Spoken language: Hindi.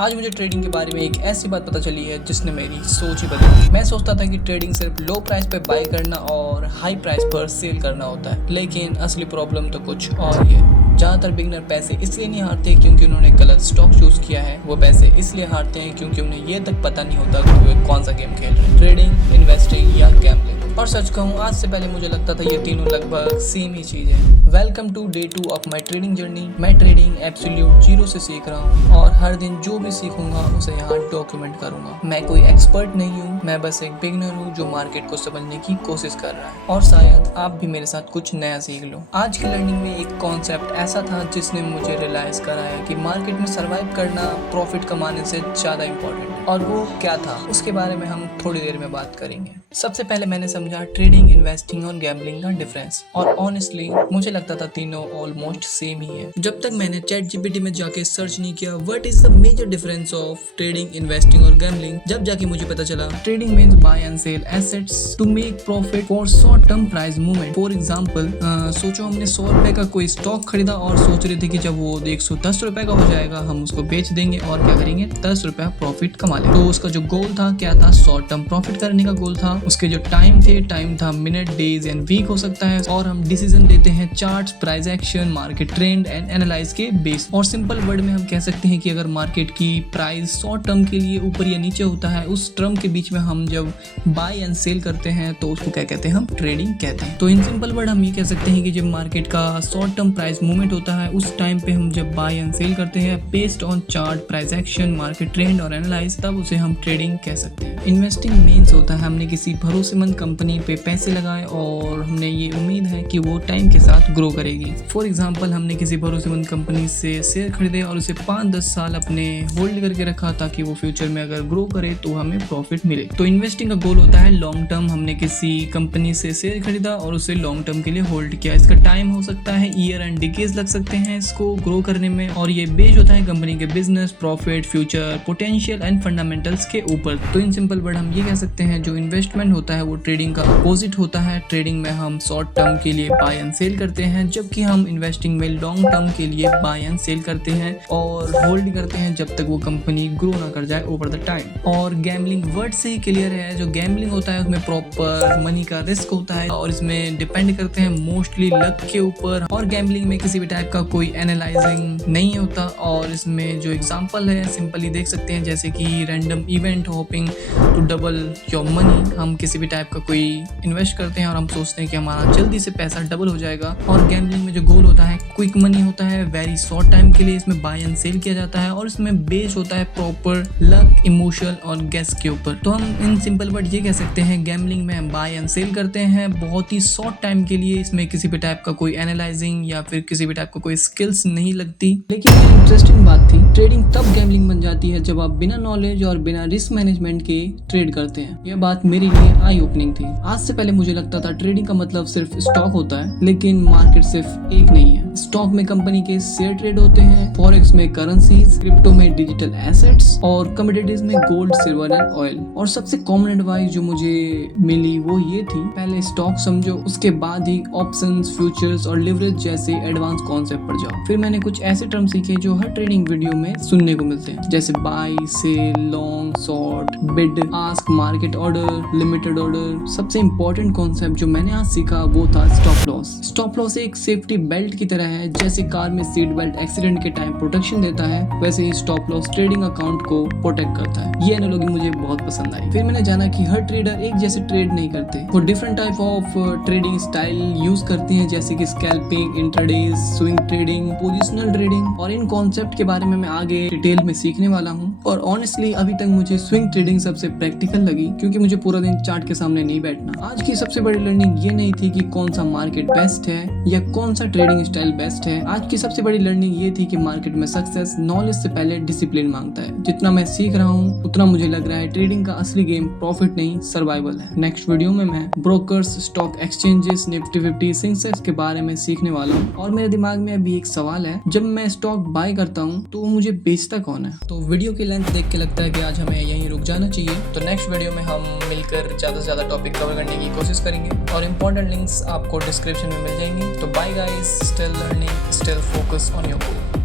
आज मुझे ट्रेडिंग के बारे में एक ऐसी बात पता चली है जिसने मेरी सोच ही बदली। मैं सोचता था कि ट्रेडिंग सिर्फ लो प्राइस पे बाय करना और हाई प्राइस पर सेल करना होता है, लेकिन असली प्रॉब्लम तो कुछ और ही है। ज़्यादातर बिगनर पैसे इसलिए नहीं हारते क्योंकि उन्होंने गलत स्टॉक चूज किया है, वो पैसे इसलिए हारते हैं क्योंकि उन्हें ये तक पता नहीं होता कि वो कौन सा गेम खेल रहे हैं, ट्रेडिंग, इन्वेस्टिंग या गैम्बलिंग। और सच कहूँ, आज से पहले मुझे लगता था ये तीनों लगभग सेम ही चीज़ है। Welcome to day 2 of my trading journey. मैं ट्रेडिंग एब्सोल्यूट जीरो से सीख रहा हूँ और हर दिन जो भी सीखूंगा उसे यहाँ डॉक्यूमेंट करूंगा। मैं कोई एक्सपर्ट नहीं हूँ, मैं बस एक बिगनर हूँ जो मार्केट को समझने की कोशिश कर रहा है, और शायद आप भी मेरे साथ कुछ नया सीख लो। आज की लर्निंग में एक कॉन्सेप्ट ऐसा था जिसने मुझे रियलाइज कराया कि मार्केट में सर्वाइव करना प्रॉफिट कमाने से ज़्यादा इम्पोर्टेंट है। और वो क्या था, उसके बारे में हम थोड़ी देर में बात करेंगे। सबसे पहले मैंने समझा ट्रेडिंग, इन्वेस्टिंग और गैम्बलिंग का डिफरेंस, और ऑनेस्टली मुझे लगता था तीनों ऑलमोस्ट सेम ही है जब तक मैंने ChatGPT में जाके सर्च नहीं किया what is the major difference of trading, investing और गैम्बलिंग। जब जाके मुझे पता चला trading means buy and sell assets to make profit for short term price movement. For example, सोचो हमने 100 रुपए का कोई स्टॉक खरीदा और सोच रहे थे कि जब वो 110 रुपए का हो जाएगा हम उसको बेच देंगे और क्या करेंगे, 10 रुपया प्रॉफिट कमा लेंगे। तो उसका जो गोल था क्या था, शॉर्ट टर्म प्रॉफिट करने का गोल था। उसके जो टाइम था मिनट, डेज एंड वीक हो सकता है, और हम डिसीजन लेते हैं charts, price action, market trend and analyse के बेस। और सिंपल वर्ड में हम कह सकते हैं कि अगर मार्केट की प्राइस शॉर्ट टर्म के लिए ऊपर या नीचे होता है, उस टर्म के बीच में हम जब बाय एंड सेल करते हैं तो उसको क्या कहते हैं, हम ट्रेडिंग कहते हैं। तो इन सिंपल वर्ड हम ये कह सकते हैं कि जब मार्केट का शॉर्ट टर्म प्राइस मूवमेंट होता है उस टाइम पे हम जब बाय एंड सेल करते हैं based on chart, price action, market trend और एनालाइज, तब उसे हम ट्रेडिंग कह सकते हैं। इन्वेस्टिंग मीन्स होता है हमने किसी भरोसेमंद कंपनी पे पैसे लगाए और हमने ये उम्मीद है कि वो टाइम के साथ ग्रो करेगी। फॉर एग्जांपल, हमने किसी भरोसेमंद कंपनी से शेयर खरीदे और उसे 5-10 साल अपने होल्ड करके रखा ताकि वो फ्यूचर में अगर ग्रो करे तो हमें प्रॉफिट मिले। तो इन्वेस्टिंग का गोल होता है लॉन्ग टर्म। हमने किसी कंपनी से शेयर खरीदा और उसे लॉन्ग टर्म के लिए होल्ड किया। इसका टाइम हो सकता है ईयर एंड डिकेज लग सकते हैं इसको ग्रो करने में, और ये बेस्ड होता है कंपनी के business, profit, future potential and fundamentals के ऊपर। तो इन सिंपल वर्ड हम ये कह सकते हैं जो इन्वेस्टमेंट होता है वो ट्रेडिंग का अपोजिट होता है। ट्रेडिंग में हम शॉर्ट टर्म के लिए बाय एंड सेल करते हैं, जबकि हम इन्वेस्टिंग में लॉन्ग टर्म के लिए बाय एंड सेल करते हैं और होल्ड करते हैं जब तक वो कंपनी ग्रो ना कर जाए ओवर द टाइम। और गैम्बलिंग वर्ड से ही क्लियर है, जो गैम्बलिंग होता है उसमें प्रॉपर मनी का रिस्क होता है और इसमें डिपेंड करते हैं मोस्टली लक के ऊपर। और गैम्बलिंग में किसी भी टाइप का कोई एनालाइजिंग नहीं होता, और इसमें जो एग्जांपल है सिंपली देख सकते हैं जैसे कि random event, hoping to double your money. हम किसी भी टाइप का कोई इन्वेस्ट करते हैं और हम सोचते हैं कि हमारा जल्दी से पैसा डबल हो जाएगा। और गैम्बलिंग में जो गोल होता है क्विक मनी होता है, वेरी शॉर्ट टाइम के लिए इसमें बाय एंड सेल किया जाता है, और इसमें बेस होता है प्रॉपर लक, इमोशन और गेस के ऊपर। तो हम इन सिंपल वर्ड ये कह सकते हैं गैम्बलिंग में हम बाय एंड सेल करते हैं बहुत ही शॉर्ट टाइम के लिए, इसमें किसी भी टाइप का कोई एनालाइजिंग या फिर किसी भी टाइप का कोई स्किल्स नहीं लगती। लेकिन ये इंटरेस्टिंग बात थी, ट्रेडिंग तब गैम्बलिंग बन जाती है जब आप बिना नॉलेज और बिना रिस्क मैनेजमेंट के ट्रेड करते हैं। यह बात मेरे लिए आई ओपनिंग थी। आज से पहले मुझे लगता था ट्रेडिंग का मतलब सिर्फ स्टॉक होता है, लेकिन मार्केट सिर्फ एक नहीं है। स्टॉक में कंपनी के शेयर ट्रेड होते हैं, फॉरेक्स में करेंसीज, क्रिप्टो में डिजिटल एसेट्स और कमोडिटीज में गोल्ड, सिल्वर एंड ऑयल। और सबसे कॉमन एडवाइस जो मुझे मिली वो ये थी, पहले स्टॉक समझो, उसके बाद ही ऑप्शंस, फ्यूचर्स और लिवरेज जैसे एडवांस कॉन्सेप्ट पर जाओ। फिर मैंने कुछ ऐसे टर्म सीखे जो हर ट्रेडिंग वीडियो में सुनने को मिलते हैं, जैसे buy, sell, long, short, bid, ask, market order, limited order. सबसे इंपॉर्टेंट कॉन्सेप्ट जो मैंने आज सीखा वो था स्टॉप लॉस। स्टॉप लॉस एक सेफ्टी बेल्ट की तरह है, जैसे कार में सीट बेल्ट एक्सीडेंट के टाइम प्रोटेक्शन देता है, वैसे ही स्टॉप लॉस ट्रेडिंग अकाउंट को प्रोटेक्ट करता है। ये एनालॉजी मुझे बहुत पसंद आई। फिर मैंने जाना कि हर ट्रेडर एक जैसे ट्रेड नहीं करते, वो different type of trading style use करते हैं, जैसे कि scalping, intradays, swing trading, positional trading. और इन कॉन्सेप्ट के बारे में मैं आगे डिटेल में सीखने वाला हूँ। और ऑनेस्टली अभी तक मुझे स्विंग ट्रेडिंग सबसे प्रैक्टिकल लगी, क्योंकि मुझे पूरा दिन चार्ट के सामने नहीं बैठना। आज की सबसे बड़ी लर्निंग ये नहीं थी कि कौन सा मार्केट बेस्ट है या कौन सा ट्रेडिंग स्टाइल बेस्ट है। आज की सबसे बड़ी लर्निंग ये थी कि मार्केट में सक्सेस नॉलेज से पहले डिसिप्लिन मांगता है। जितना मैं सीख रहा हूँ उतना मुझे लग रहा है ट्रेडिंग का असली गेम प्रॉफिट नहीं, सर्वाइवल है। नेक्स्ट वीडियो में मैं brokers, stock exchanges, Nifty 50, Sensex के बारे में सीखने वाला हूँ। और मेरे दिमाग में अभी एक सवाल है, जब मैं स्टॉक बाय करता हूँ तो मुझे बेचता कौन है? तो वीडियो की लेंथ देख के लगता है कि आज हमें यहीं रुक जाना चाहिए। तो नेक्स्ट वीडियो में हम मिलकर ज्यादा से ज्यादा टॉपिक कवर करने की कोशिश करेंगे, और इंपॉर्टेंट लिंक्स आपको डिस्क्रिप्शन में मिल जाएंगे। तो bye guys, still learning, still focus on your goal.